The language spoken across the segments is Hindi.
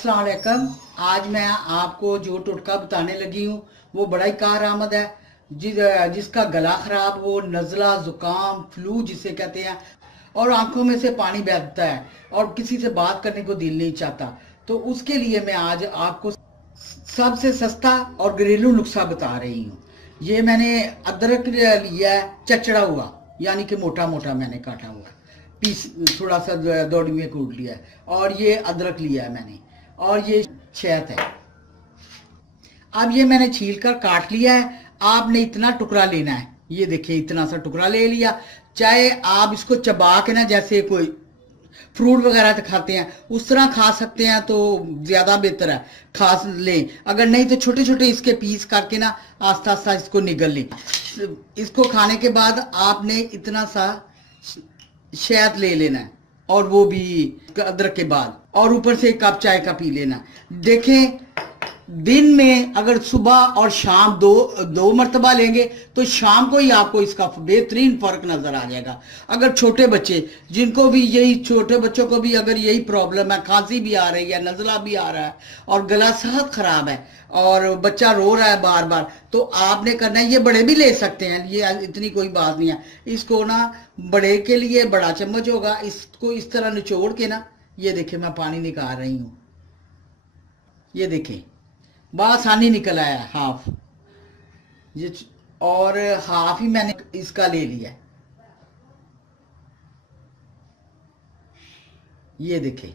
अस्सलाम वालेकुम। आज मैं आपको जो टोटका बताने लगी हूँ वो बड़ा ही कारआमद है। जिसका गला खराब हो, नज़ला, जुकाम, फ्लू जिसे कहते हैं, और आंखों में से पानी बहता है और किसी से बात करने को दिल नहीं चाहता, तो उसके लिए मैं आज आपको सबसे सस्ता और घरेलू नुस्खा बता रही हूँ। ये मैंने अदरक लिया है चचड़ा हुआ, यानी कि मोटा मोटा मैंने काटा हुआ, पीस थोड़ा सा दौड़ी में कूट लिया है। और ये अदरक लिया है मैंने, और ये शहद है। अब ये मैंने छील कर काट लिया है। आपने इतना टुकड़ा लेना है, ये देखिए इतना सा टुकड़ा ले लिया। चाहे आप इसको चबा के ना, जैसे कोई फ्रूट वगैरह तो खाते हैं उस तरह खा सकते हैं तो ज़्यादा बेहतर है, खा लें। अगर नहीं तो छोटे छोटे इसके पीस करके ना आस्ता आस्ता इसको निगल लें। इसको खाने के बाद आपने इतना सा शहद ले लेना है, और वो भी अदरक के बाद, और ऊपर से एक कप चाय का पी लेना। देखें, दिन में अगर सुबह और शाम दो मर्तबा लेंगे तो शाम को ही आपको इसका बेहतरीन फर्क नजर आ जाएगा। अगर छोटे बच्चे, जिनको भी यही, छोटे बच्चों को भी अगर यही प्रॉब्लम है, खांसी भी आ रही है, नज़ला भी आ रहा है और गला सख्त खराब है और बच्चा रो रहा है बार बार, तो आपने करना है, ये बड़े भी ले सकते हैं, ये इतनी कोई बात नहीं है। इसको ना, बड़े के लिए बड़ा चम्मच होगा, इसको इस तरह निचोड़ के ना, ये देखें मैं पानी निकाल रही हूँ, ये देखें बआसानी निकल आया हाफ, ये, और हाफ ही मैंने इसका ले लिया, ये देखें।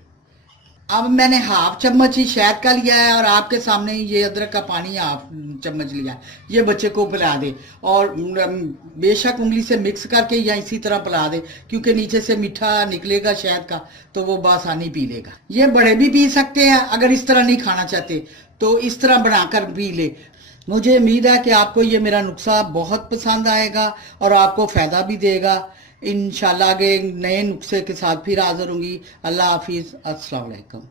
अब मैंने हाफ चम्मच ही शहद का लिया है और आपके सामने ही ये अदरक का पानी हाफ चम्मच लिया है। ये बच्चे को पिला दे, और बेशक उंगली से मिक्स करके या इसी तरह पिला दे, क्योंकि नीचे से मीठा निकलेगा शहद का, तो वो बआसानी पी लेगा। ये बड़े भी पी सकते हैं, अगर इस तरह नहीं खाना चाहते तो इस तरह बनाकर पी ले। मुझे उम्मीद है कि आपको ये मेरा नुस्खा बहुत पसंद आएगा और आपको फ़ायदा भी देगा। इंशाल्लाह आगे नए नुस्खे के साथ फिर हाज़िर होंगी। अल्लाह हाफिज़, अस्सलाम वालेकुम।